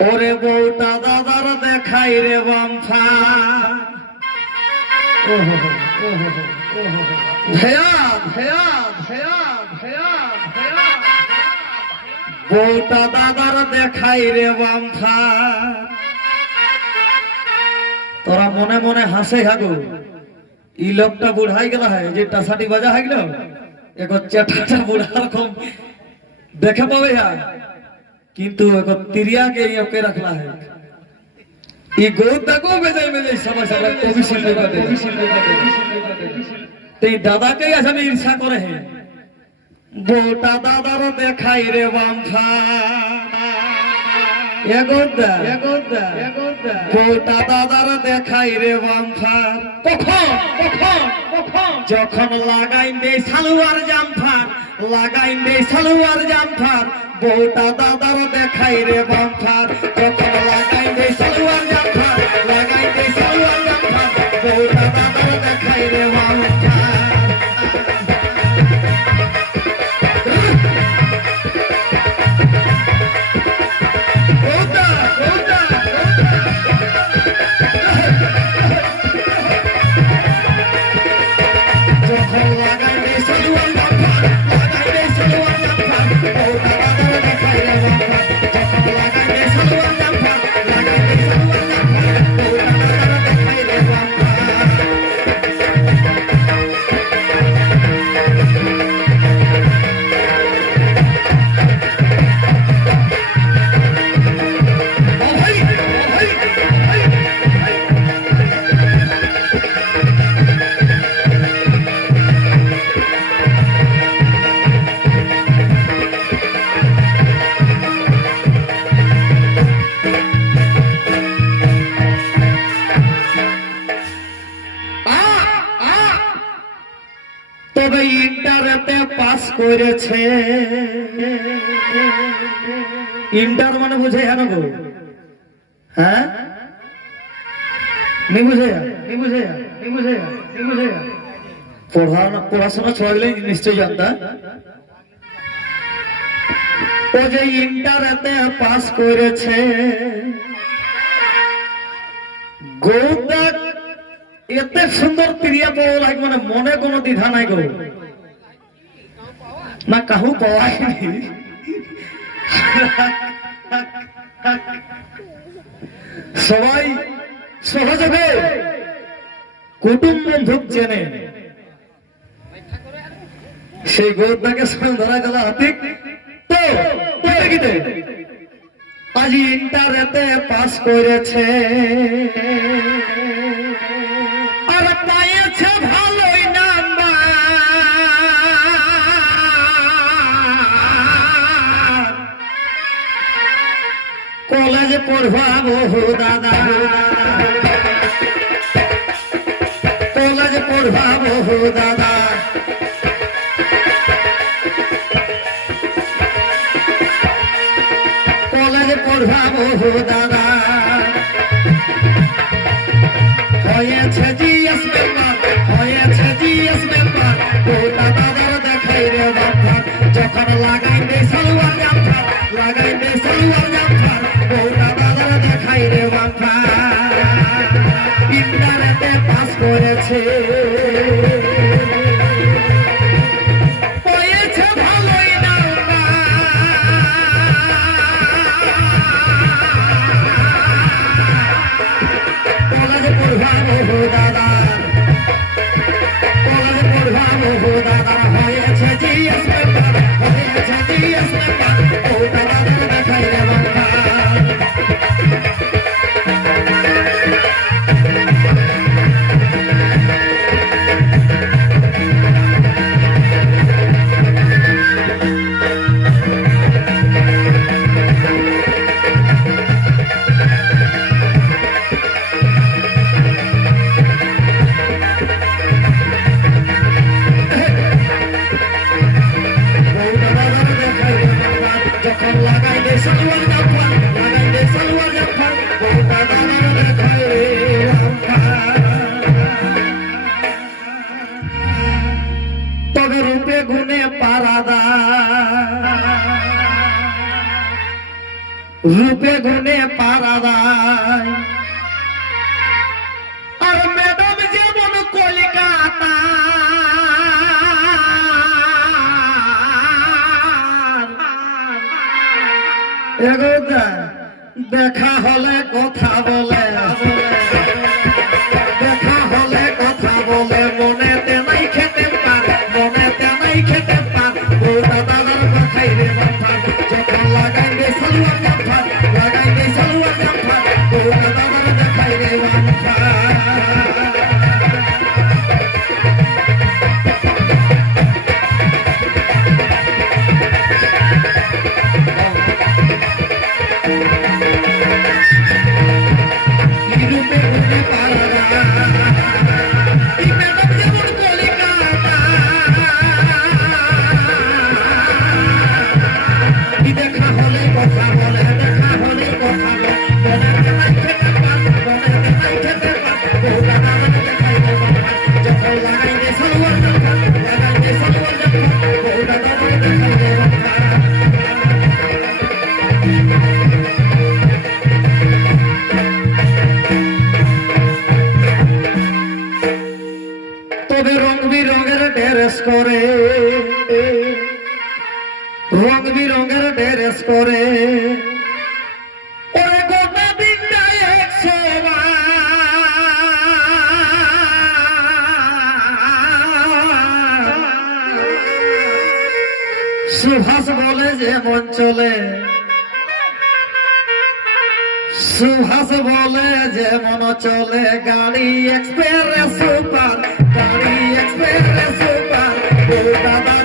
ওরে বউটা দাদার দেখাই রে বামফা। বউটা দাদার দেখাই রে বামফা। তোরা মনে মনে হাসে হাগু। ই লোকটা বুড়াই গেল হয়, যে টাসাটি বাজা হয়ে গেল? এগো চেঠাটা বুড়ার কম দেখে পাবে আর কিন্তু एगो तिरिया के ये पे रखला है ई गोदा को बेजाय में जाय समझ सब कभी सिल बाटे ते ई दादा के ऐसा नहीं ईर्षा करे है बोटा दादा रो देखाई रे बामफा এ গোদা এ গোদা এ গোদা গোটা দাদার দেখাই রে বামফা কখন কখন কখন যখন লাগাইন দে সালোয়ার জামফার লাগাইন দে সালোয়ার জামফার বউটা দাদার দেখাই রে বামফার। যখন ইন্টারেতে পাস করেছে। ইন্টার মানে বুঝে হ্যাঁ? হ্যাঁ পড়াশোনা পড়াশোনা নিশ্চয়ই ও যে ইন্টারেতে পাস করেছে গৌদা এতে সুন্দর প্রিয়া পাওয়া লাগে মানে মনে কোনো দ্বিধা নাই গো। না, কাহু পাওয়াইনি সবাই সহযোগে কুটুম বন্ধুক চেনে সেই গৌদাকে সঙ্গে ধরা গেল হাতিক। তো আজ ইন্টারেতে পাস করেছে। পড়বা বহু দাদা। কলেজে পড়বা বহু দাদা। কলেজে পড়বা বহু দাদা। করেছে হয়েছে ভালোই কলেজে দাদা। রূপে গুণে পারা যায়। আর ম্যাডাম যেমন কলিকাতা দেখা হলে কথা বলে। করে। রং বিরঙের ড্রেস করে। সুভাষ বলে যে মন চলে। সুভাষ বলে যে মন চলে। গাড়ি এক্সপ্রেস, সুপার গাড়ি এক্সপ্রেস। Baba.